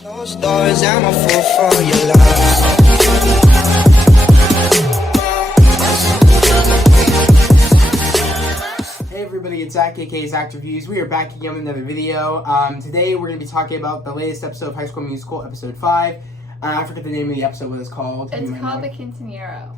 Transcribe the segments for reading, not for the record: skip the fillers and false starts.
Closed doors, I'm a fool for your love. Hey everybody, it's Zach, aka Zach Reviews. We are back again with another video. Today we're going to be talking about the latest episode of High School Musical, episode 5. I forget the name of the episode, what it's called. It's called The Quinceañero.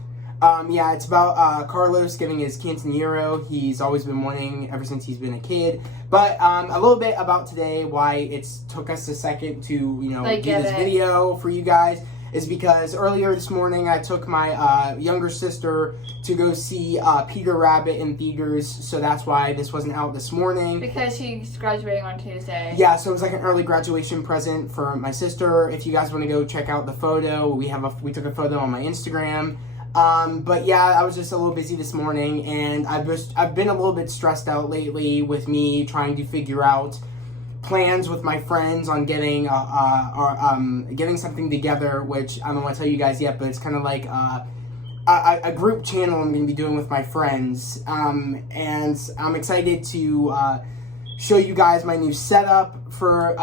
Yeah, it's about Carlos getting his quinceañero. He's always been wanting ever since he's been a kid. But a little bit about today, why it took us a second to, do this video for you guys, is because earlier this morning I took my younger sister to go see Peter Rabbit in theaters, so that's why this wasn't out this morning. Because she's graduating on Tuesday. Yeah, so it was like an early graduation present for my sister. If you guys want to go check out the photo, we took a photo on my Instagram. But yeah, I was just a little busy this morning, and I've been a little bit stressed out lately with me trying to figure out plans with my friends on getting getting something together, which I don't want to tell you guys yet, but it's kind of like a group channel I'm going to be doing with my friends, and I'm excited to show you guys my new setup for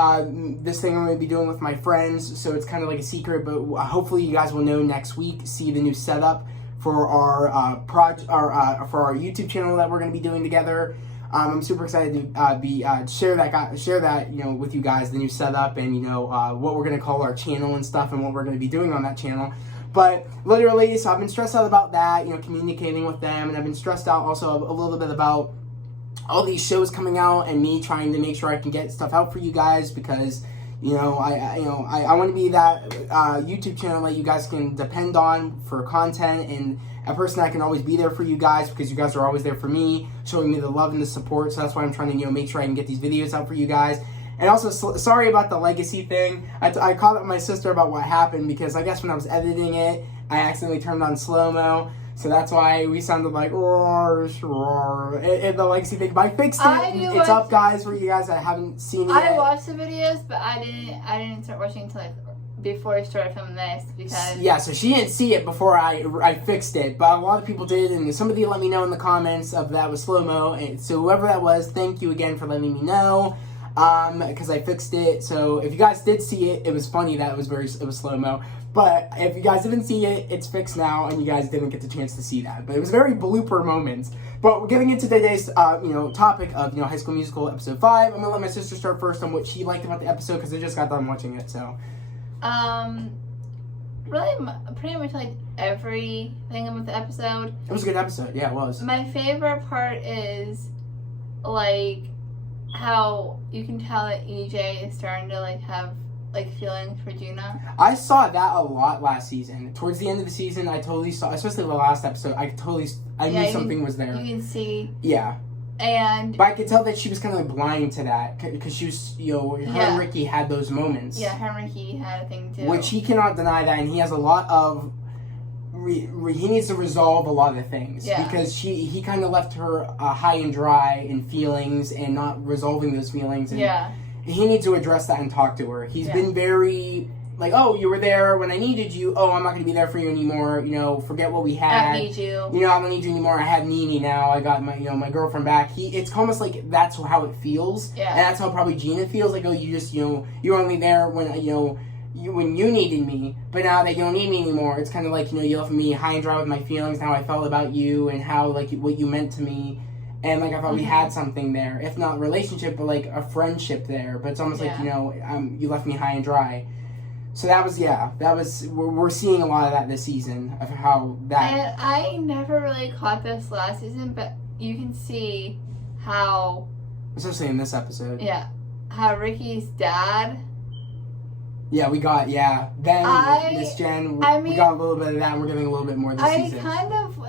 this thing I'm going to be doing with my friends. So it's kind of like a secret, but hopefully you guys will know next week, see the new setup for our for our YouTube channel that we're going to be doing together. I'm super excited to share that with you guys, the new setup, and what we're going to call our channel and stuff, and what we're going to be doing on that channel. But literally, so I've been stressed out about that, communicating with them, and I've been stressed out also a little bit about all these shows coming out and me trying to make sure I can get stuff out for you guys, because I want to be that YouTube channel that you guys can depend on for content, and a person that can always be there for you guys, because you guys are always there for me, showing me the love and the support. So that's why I'm trying to make sure I can get these videos out for you guys. And also, sorry about the legacy thing. I called up my sister about what happened, because I guess when I was editing it, I accidentally turned on slow-mo. So that's why we sounded like roar, and the legacy thing. But I fixed it. It's up, guys, for you guys that haven't seen it yet. I watched the videos, but I didn't start watching until before I started filming this, because so she didn't see it before I fixed it, but a lot of people did, and somebody let me know in the comments of that was slow-mo, and so whoever that was, thank you again for letting me know, because I fixed it. So if you guys did see it, it was funny that it was slow-mo. But if you guys didn't see it, it's fixed now, and you guys didn't get the chance to see that. But it was very blooper moments. But we're getting into today's, topic of, High School Musical episode 5. I'm gonna let my sister start first on what she liked about the episode, because I just got done watching it. So, really, pretty much like everything about the episode. It was a good episode. Yeah, it was. My favorite part is like how you can tell that EJ is starting to have feelings for Juna. I saw that a lot last season. Towards the end of the season, I totally saw, especially the last episode, I knew something was there. You can see. Yeah. But I could tell that she was kind of blind to that, because she was, her and Ricky had those moments. Yeah, her and Ricky had a thing too. Which he cannot deny that, and he has a lot of, he needs to resolve a lot of things. Yeah. Because he kind of left her high and dry in feelings and not resolving those feelings. And he needs to address that and talk to her. He's been very, oh, you were there when I needed you. Oh, I'm not going to be there for you anymore. Forget what we had. I need you. I don't need you anymore. I have Nini now. I got my, my girlfriend back. It's almost like that's how it feels. Yeah. And that's how probably Gina feels. Like, oh, you just, you were only there when, when you needed me. But now that you don't need me anymore, it's kind of like, you left me high and dry with my feelings, and how I felt about you, and how, what you meant to me. And, I thought we had something there. If not a relationship, but, a friendship there. But it's almost like, you left me high and dry. So that was, we're seeing a lot of that this season, of how that... And I never really caught this last season, but you can see how... Especially in this episode. Yeah. How Ricky's dad... Yeah, we got, then this gen, we got a little bit of that, and we're getting a little bit more this season.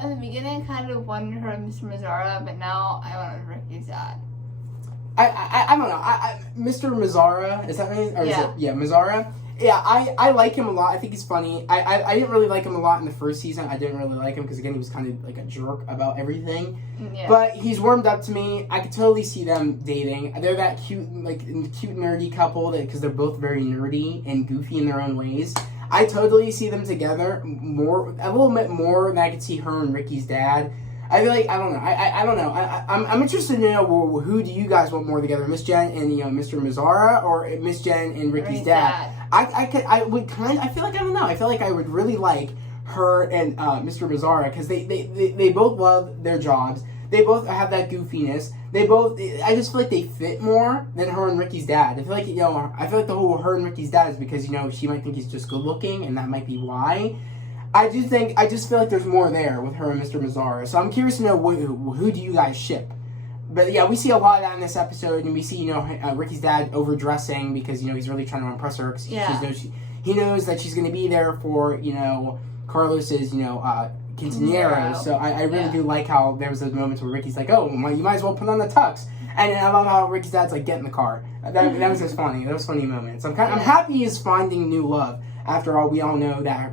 In the beginning, wondered her Mr. Mazzara, but now I wonder Ricky's dad. I don't know. Mr. Mazzara, is that right? Or is it? Yeah, Mazzara. Yeah, I like him a lot. I think he's funny. I didn't really like him a lot in the first season. I didn't really like him because, again, he was kind of like a jerk about everything. Yeah. But he's warmed up to me. I could totally see them dating. They're that cute, nerdy couple because they're both very nerdy and goofy in their own ways. I totally see them together a little bit more than I could see her and Ricky's dad. I feel like I don't know. I don't know. I'm interested to know who do you guys want more together, Miss Jen and Mr. Mazzara, or Miss Jen and Ricky's dad. I feel like I don't know. I feel like I would really like her and Mr. Mazzara because they both love their jobs. They both have that goofiness. I just feel like they fit more than her and Ricky's dad. I feel like I feel like the whole her and Ricky's dad is because she might think he's just good looking, and that might be why. I just feel like there's more there with her and Mr. Mazzara. So I'm curious to know who do you guys ship. But yeah, we see a lot of that in this episode, and we see Ricky's dad overdressing because he's really trying to impress her because he knows that she's going to be there for Carlos's quinceañera. So I really do like how there was those moments where Ricky's like, oh, well, you might as well put on the tux. And I love how Ricky's dad's like, get in the car. That was just funny. That was funny moments. I'm happy he's finding new love. After all, we all know that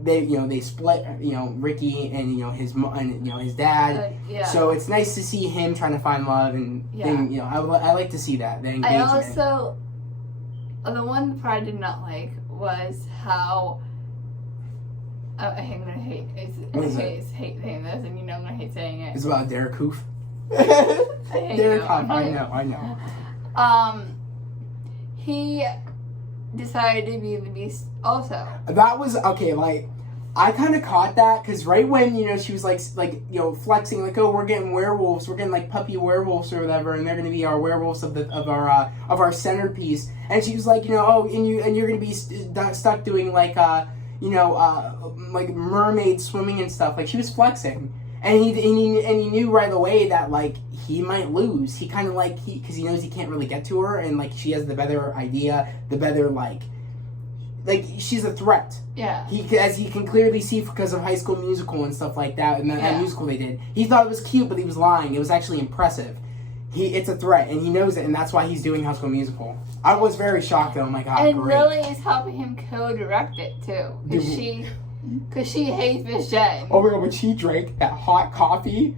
they split Ricky and his dad. So it's nice to see him trying to find love and I like to see that the engagement. I also the one part I did not like was how I'm gonna hate saying this, and I'm gonna hate saying it. It's about Derek Hoof. Derek Hoof. I know. He decided to be the Beast also. That was okay. Like, I kind of caught that because right when she was like flexing like, oh, we're getting werewolves, we're getting like puppy werewolves or whatever, and they're gonna be our werewolves of our centerpiece, and she was like, oh, and you're gonna be stuck doing like like mermaid swimming and stuff. Like, she was flexing, and he knew right away that like he might lose. He kind of because he knows he can't really get to her, and like she has the better idea, the better like she's a threat. Yeah. As he can clearly see because of High School Musical and stuff like that, and that musical they did. He thought it was cute, but he was lying. It was actually impressive. It's a threat, and he knows it, and that's why he's doing High School Musical. I was very shocked, though. Oh my god, and great. Lily is helping him co-direct it too, because she hates Miss Jen. Oh my god, when she drank that hot coffee,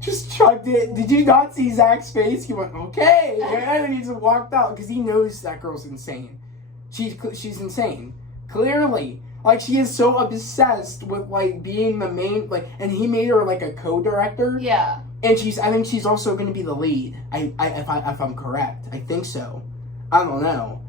just chugged it. Did you not see Zach's face? He went, okay, and then he just walked out because he knows that girl's insane. She's insane, clearly. Like, she is so obsessed with like being the main and he made her like a co-director. Yeah. And I think she's also going to be the lead. If I'm correct, I think so. I don't know.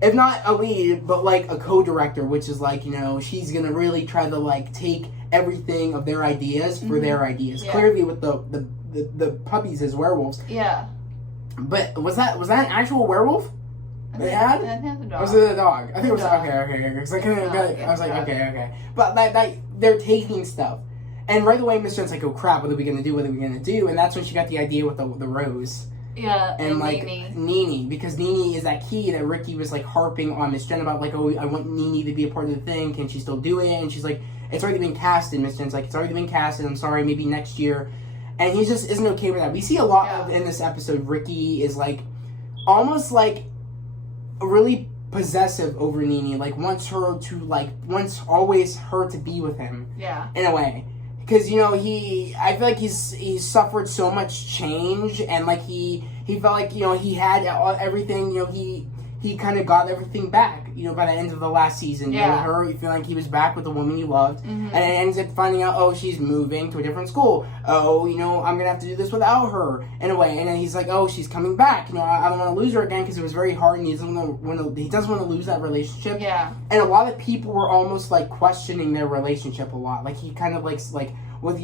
If not a lead, but like a co-director, which is like she's gonna really try to like take everything of their ideas for their ideas. Yeah. Clearly, with the puppies as werewolves. Yeah. But was that an actual werewolf? They had? I think the dog. Was it a dog? I think it was okay. Because I was like, okay. But they're taking stuff. And right away, Miss Jen's like, oh crap, what are we going to do? And that's when she got the idea with the rose. Yeah, and like Nene. Because Nene is that key that Ricky was like harping on Miss Jen about, like, oh, I want Nene to be a part of the thing. Can she still do it? And she's like, it's already been casted. Miss Jen's like, it's already been casted. I'm sorry, maybe next year. And he just isn't okay with that. We see a lot of in this episode. Ricky is like almost like really possessive over Nene. Like wants always her to be with him. Yeah. In a way. Because, I feel like he's suffered so much change, and, like, he felt like, he had everything, he kind of got everything back, by the end of the last season. Yeah. With her, you feel like he was back with the woman he loved, mm-hmm. and it ends up finding out, oh, she's moving to a different school. Oh, I'm going to have to do this without her, in a way. And then he's like, oh, she's coming back. I don't want to lose her again because it was very hard, and he doesn't want to lose that relationship. Yeah. And a lot of people were almost, like, questioning their relationship a lot. Like, he kind of, like with,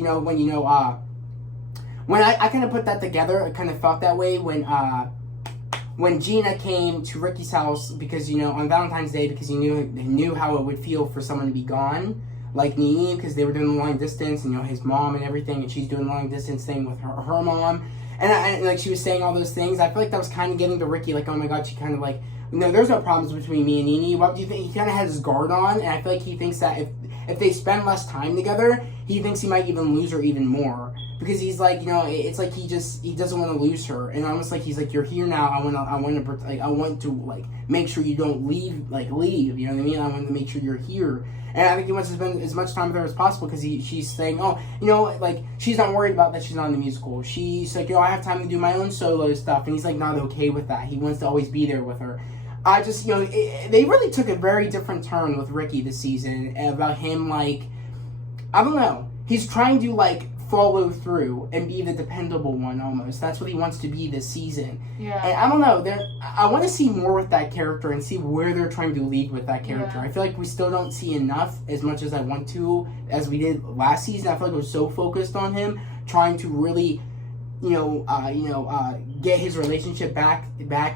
when I kind of put that together, I kind of felt that way when Gina came to Ricky's house because, on Valentine's Day, because he knew how it would feel for someone to be gone, like Nene, because they were doing the long distance, and, his mom and everything, and she's doing the long distance thing with her mom, and like, she was saying all those things. I feel like that was kind of getting to Ricky, like, oh my god, she kind of like, no, there's no problems between me and Nene. What do you think? He kind of has his guard on, and I feel like he thinks that if they spend less time together, he thinks he might even lose her even more. Because he's like, it's like he doesn't want to lose her, and almost like he's like, you're here now. I want to make sure you don't leave. You know what I mean? I want to make sure you're here, and I think he wants to spend as much time with her as possible because she's saying, oh, she's not worried about that she's not in the musical. She's like, I have time to do my own solo stuff, and he's like not okay with that. He wants to always be there with her. I just, they really took a very different turn with Ricky this season about him, I don't know. He's trying to, follow through and be the dependable one almost. That's what he wants to be this season. Yeah. And I don't know, I want to see more with that character and see where they're trying to lead with that character. Yeah. I feel like we still don't see enough as much as I want to, as we did last season. I feel like it was so focused on him trying to really, get his relationship back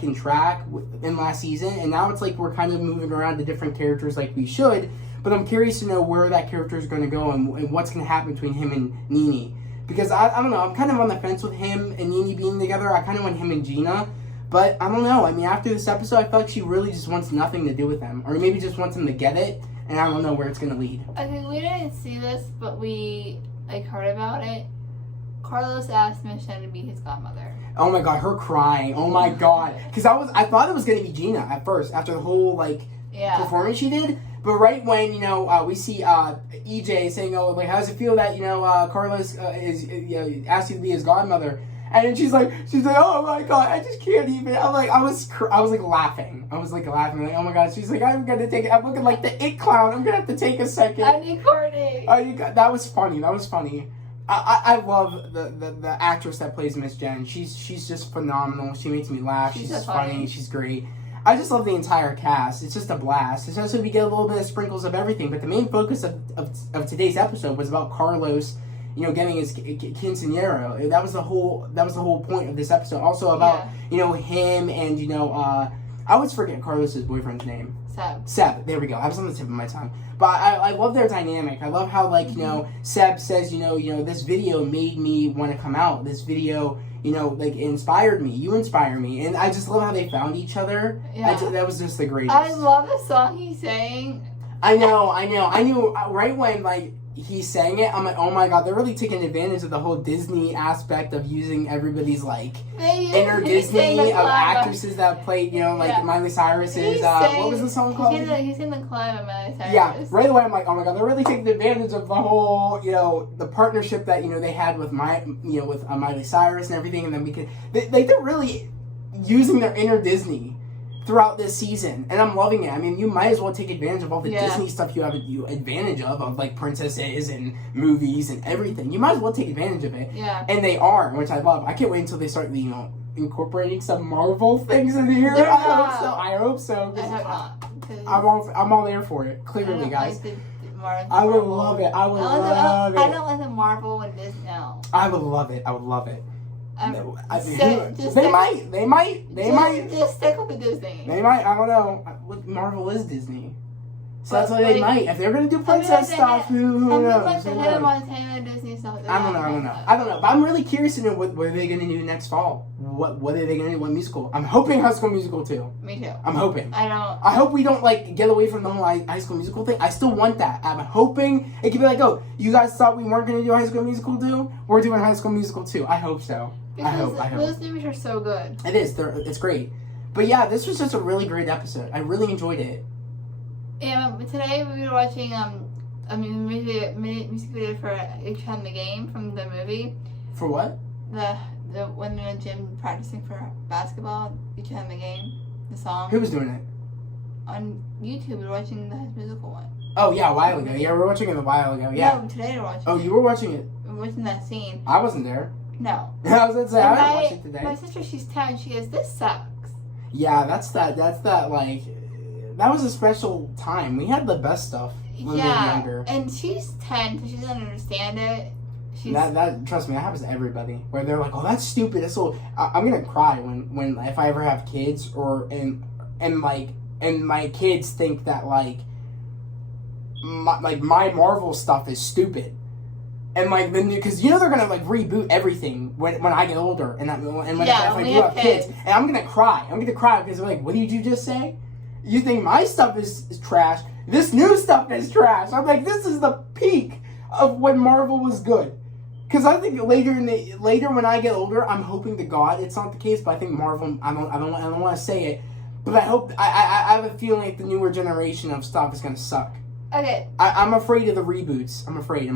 in track in last season, and now it's like we're kind of moving around to different characters like we should. But I'm curious to know where that character is going to go and what's going to happen between him and Nene. Because I don't know, I'm kind of on the fence with him and Nene being together. I kind of want him and Gina. But I don't know. I mean, after this episode, I feel like she really just wants nothing to do with him. Or maybe just wants him to get it. And I don't know where it's going to lead. Okay, we didn't see this, but we heard about it. Carlos asked Michelle to be his godmother. Oh my god, her crying. Oh my god. Because I thought it was going to be Gina at first. After the whole, performance she did. But right when, we see EJ saying, oh, like, how does it feel that, Carlos is asked you to be his godmother? And then she's like, oh my god, I just can't even. I'm like, I was laughing. I was laughing, like, oh my god. She's like, I'm looking like the it clown. I'm gonna have to take a second. Andy Courtney. That was funny. I love the actress that plays Miss Jen. She's just phenomenal. She makes me laugh. She's just funny. She's great. I just love the entire cast. It's just a blast. It's just so we get a little bit of sprinkles of everything. But the main focus of today's episode was about Carlos, getting his quinceañera. That was the whole point of this episode. Also about him and I always forget Carlos's boyfriend's name. Seb. There we go. I was on the tip of my tongue. But I love their dynamic. I love how Seb says this video made me want to come out. This video inspired me. You inspire me. And I just love how they found each other. Yeah. That was just the greatest. I love the song he sang. I know. I knew right when he sang it, I'm like, oh my god, they're really taking advantage of the whole Disney aspect of using everybody's inner Disney of actresses that played, Miley Cyrus's what was the song called? He's in the climb of Miley Cyrus. Yeah, right away I'm like, oh my god, they're really taking advantage of the whole, the partnership that they had with Miley Cyrus and everything, and then they're really using their inner Disney throughout this season, and I'm loving it. I mean, you might as well take advantage of all the Disney stuff you have advantage of princesses and movies and everything. You might as well take advantage of it. Yeah. And they are, which I love. I can't wait until they start, incorporating some Marvel things in here. I hope so. I'm all there for it. Clearly, guys. I would love it. I would love it. I don't like the Marvel and Disney. No. I would love it. I would love it. They might. Just stick with Disney. They might. I don't know. Marvel is Disney, so that's why they might. If they're gonna do princess stuff, who knows? Disney stuff. I don't know. But I'm really curious to know what are they gonna do next fall. What are they gonna do? What musical? I'm hoping High School Musical 2. Me too. I'm hoping. I hope we don't get away from the whole High School Musical thing. I still want that. I'm hoping it could be like, oh, you guys thought we weren't gonna do High School Musical 2? We're doing High School Musical 2. I hope so. Because I hope. Those movies are so good. It is. It's great. But yeah, this was just a really great episode. I really enjoyed it. Yeah, today we were watching music video for Each Time the Game from the movie. For what? The when they're in the gym practicing for basketball, Each Time the Game, the song. Who was doing it? On YouTube, we were watching the musical one. Oh yeah, a while ago. Yeah, we were watching it a while ago. Yeah. No, today we're watching. Oh, you were watching it. We were watching that scene. I wasn't there. No. I was gonna say I didn't watch it today. My sister, she's 10. She goes, "This sucks." Yeah, that's that. That was a special time. We had the best stuff when we were younger. And she's 10, so she doesn't understand it. That trust me, that happens to everybody. Where they're like, "Oh, that's stupid." I'm gonna cry when if I ever have kids and my kids think that my Marvel stuff is stupid. And then because they're gonna reboot everything when I get older and if I do have kids, and I'm gonna cry. Because they're like, what did you just say? You think my stuff is trash? This new stuff is trash. I'm like, this is the peak of when Marvel was good. Because I think later when I get older, I'm hoping to God it's not the case. But I think Marvel, I don't want to say it, but I hope I have a feeling like the newer generation of stuff is gonna suck. Okay. I'm afraid of the reboots. I'm afraid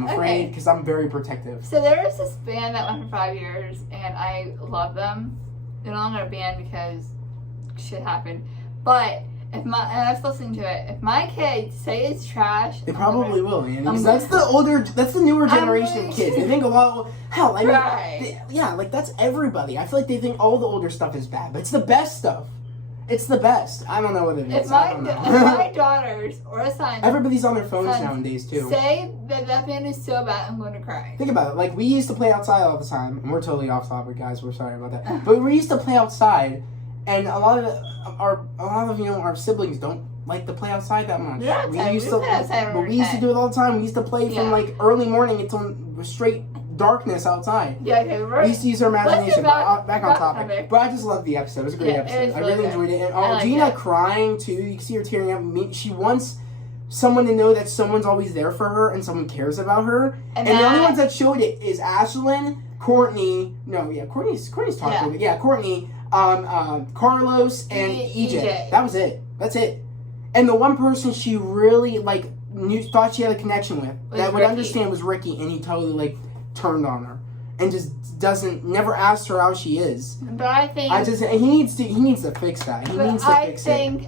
because I'm very protective. So there was this band that went for 5 years, and I love them. They're no longer a band because shit happened. But and I was listening to it. If my kids say it's trash, They probably will, man. Because I'm that's the newer generation going of kids. They to think a lot. Hell, I mean, Right. yeah, like that's everybody. I feel like they think all the older stuff is bad, but it's the best stuff. It's the best. I don't know what it is. If my, I don't if know. my daughters or sons Everybody's on their phones Sons nowadays too. say that band is so bad, I'm going to cry. Think about it. Like, we used to play outside all the time, and we're totally off topic, guys. We're sorry about that. But we used to play outside, and a lot of our siblings don't like to play outside that much. Yeah, we outside. used We to, play outside when but we we used to were do it all the time. We used to play from Yeah. like early morning until straight darkness outside. Yeah, okay, We used to use our imagination. back- Back on back topic. topic. But I just loved the episode. It was a great Yeah, it episode. was I really really good. enjoyed it. And I liked Gina it. crying too. You can see her tearing up. She wants someone to know that someone's always there for her and someone cares about her. And the only ones that showed it is Ashlyn, Courtney. No, yeah, Courtney's talking. Yeah. But yeah, Courtney, Carlos, and EJ. EJ. That was it. That's it. And the one person she really thought she had a connection with that would Ricky. understand was Ricky, and he totally turned on her and just never asked her how she is. But I think He needs to fix that. He needs to fix it.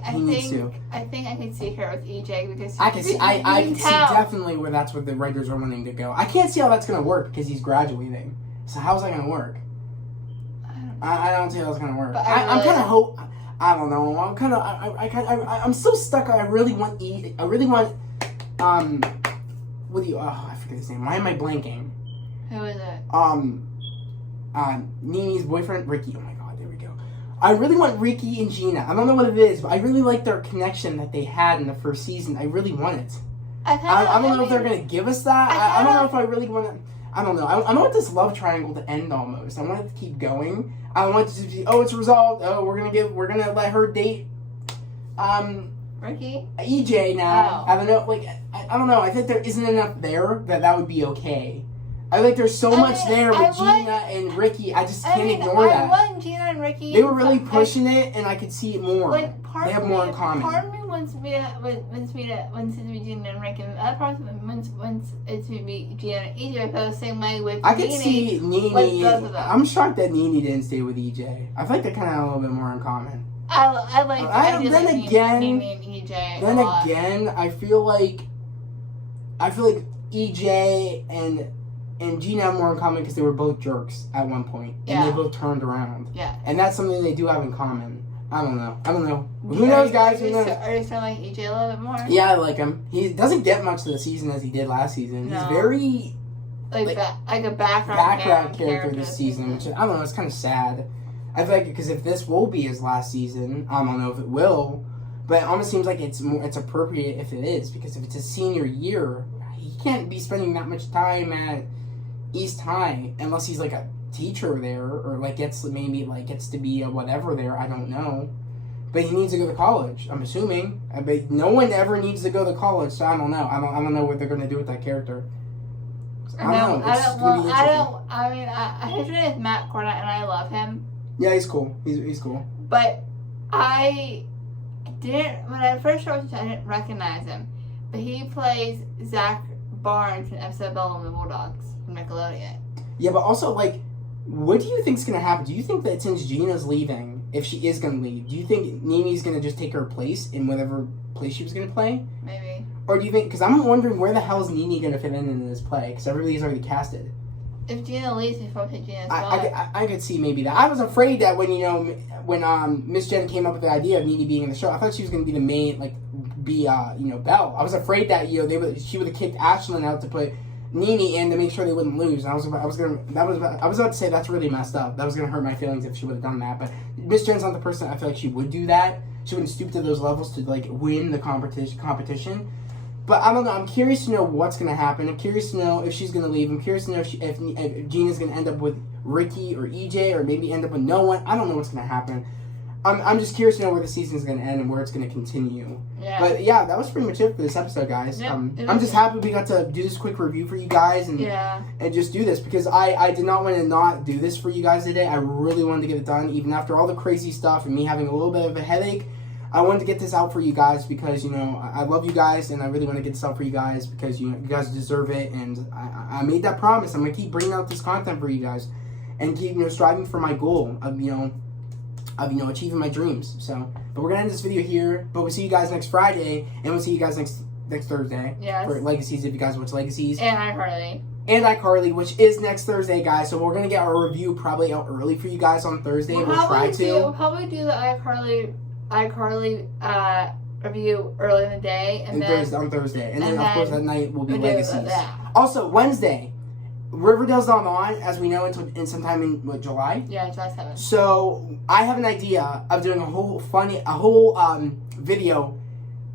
I think I can see her with EJ because I can see. you I can see tell. definitely where that's what the writers are wanting to go. I can't see how that's gonna work because he's graduating. So how's that gonna work? I don't see how that's gonna work. But I'm kind of I don't know. I'm kind of. I'm still stuck. I really want. What do you? Oh, I forget his name. Why am I blanking? Who is it? Nini's boyfriend, Ricky. Oh my god, there we go. I really want Ricky and Gina. I don't know what it is, but I really like their connection that they had in the first season. I really want it. I don't know if they're gonna give us that. I don't know if I really want to. I don't know. I want this love triangle to end almost. I want it to keep going. I want it to be, it's resolved. Oh, we're gonna let her date Ricky? EJ now. Oh. I don't know. I don't know. I think there isn't enough there that would be okay. I think there's so much there with Gina and Ricky. I just can't ignore that. I want Gina and Ricky. They were really pushing it, and I could see it more. Part They have of more me- in common. Part of me wants to be Gina and Ricky, and the other part of me wants it to be Gina and EJ. I feel the same way with I could Nene. see Nene. with both of them. I'm shocked that Nene didn't stay with EJ. I feel like they kind of have a little bit more in common. I do then like again- Nene and EJ. Then a lot. again, I feel like EJ and Gina have more in common because they were both jerks at one point, and Yeah. they both turned around. Yeah. And that's something they do have in common. I don't know. Who knows, guys? Who knows? Are you starting to like EJ a little bit more? Yeah, I like him. He doesn't get much of the season as he did last season. No. He's very Like a background character this season, which I don't know. It's kind of sad. I feel like because if this will be his last season, I don't know if it will, but it almost seems like it's appropriate if it is, because if it's his senior year, he can't be spending that much time at East High unless he's like a teacher there or gets to be a whatever there. I don't know, but he needs to go to college. I'm assuming, but no one ever needs to go to college, so I don't know. I don't know what they're gonna do with that character. I don't know. It's gonna be interesting. His name is Matt Cornett, and I love him. Yeah, he's cool. He's cool. But I didn't, when I first started, I didn't recognize him. But he plays Zach Barnes in episode Bella and the Bulldogs from Nickelodeon. Yeah, but also, what do you think's gonna happen? Do you think that since Gina's leaving, if she is gonna leave, do you think Nini's gonna just take her place in whatever place she was gonna play? Maybe. Or do you think, because I'm wondering where the hell is Nini gonna fit in this play, because everybody's already casted. If Gina leaves, he's probably take Gina's spot. I could see maybe that. I was afraid that when Miss Jen came up with the idea of Nini being in the show, I thought she was gonna be the main, Belle. I was afraid that she would have kicked Ashlyn out to put Nini in to make sure they wouldn't lose. And I was about to say that's really messed up. That was gonna hurt my feelings if she would have done that. But Miss Jen's not the person I feel like she would do that. She wouldn't stoop to those levels to win the competition. But I don't know. I'm curious to know what's gonna happen. I'm curious to know if she's gonna leave. I'm curious to know if Gina's gonna end up with Ricky or EJ, or maybe end up with no one. I don't know what's gonna happen. I'm just curious to know where the season's gonna end and where it's gonna continue. Yeah. But yeah, that was pretty much it for this episode, guys. Yep, I'm just happy we got to do this quick review for you guys and just do this, because I did not want to not do this for you guys today. I really wanted to get it done, even after all the crazy stuff and me having a little bit of a headache. I wanted to get this out for you guys because, I love you guys, and I really want to get this out for you guys because, you guys deserve it, and I made that promise. I'm going to keep bringing out this content for you guys and keep, striving for my goal of, achieving my dreams. So, but we're gonna end this video here. But we'll see you guys next Friday, and we'll see you guys next Thursday. Yes. For Legacies, if you guys watch Legacies. And iCarly. And iCarly, which is next Thursday, guys. So we're gonna get our review probably out early for you guys on Thursday. We'll try to. We'll probably do the iCarly review early in the day, and then on Thursday, and then of course that night will be we'll Legacies. that. Also Wednesday, Riverdale's not on, as we know, until sometime in July. Yeah, July 7th. So I have an idea of doing a whole video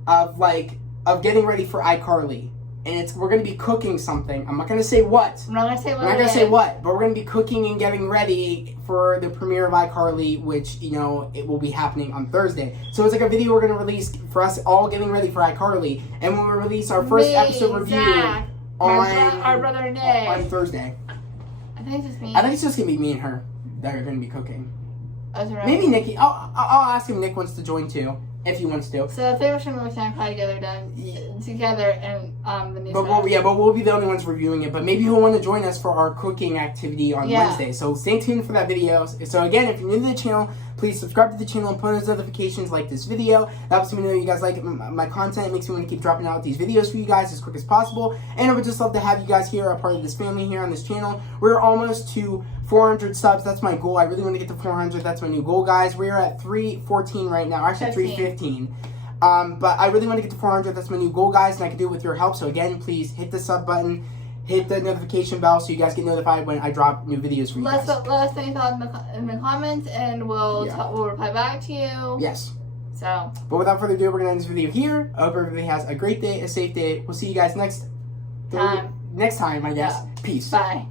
of getting ready for iCarly. And we're gonna be cooking something. I'm not gonna say what. I'm not gonna say what. But we're gonna be cooking and getting ready for the premiere of iCarly, which it will be happening on Thursday. So it's like a video we're gonna release for us all getting ready for iCarly, and when we release our first episode review Zach, our brother Nick on Thursday. I think it's just me. I think it's just gonna be me and her that are gonna be cooking. Right. Maybe Nikki. I'll ask him. Nick wants to join too. If he wants to. So if they were showing we time probably together and the new but we'll be the only ones reviewing it. But maybe he'll want to join us for our cooking activity on Wednesday. So stay tuned for that video. So again, if you're new to the channel, please subscribe to the channel and put on those notifications, like this video. That helps me know you guys like my content. It makes me want to keep dropping out these videos for you guys as quick as possible. And I would just love to have you guys here, a part of this family here on this channel. We're almost to 400 subs. That's my goal. I really want to get to 400. That's my new goal, guys. We're at 314 right now. Actually, 315. But I really want to get to 400. That's my new goal, guys, and I can do it with your help. So again, please hit the sub button, hit the notification bell so you guys get notified when I drop new videos for you guys. Let us know your thoughts in the comments, and we'll reply back to you. Yes. So. But without further ado, we're gonna end this video here. I hope everybody has a great day, a safe day. We'll see you guys next time, I guess. Yeah. Peace. Bye.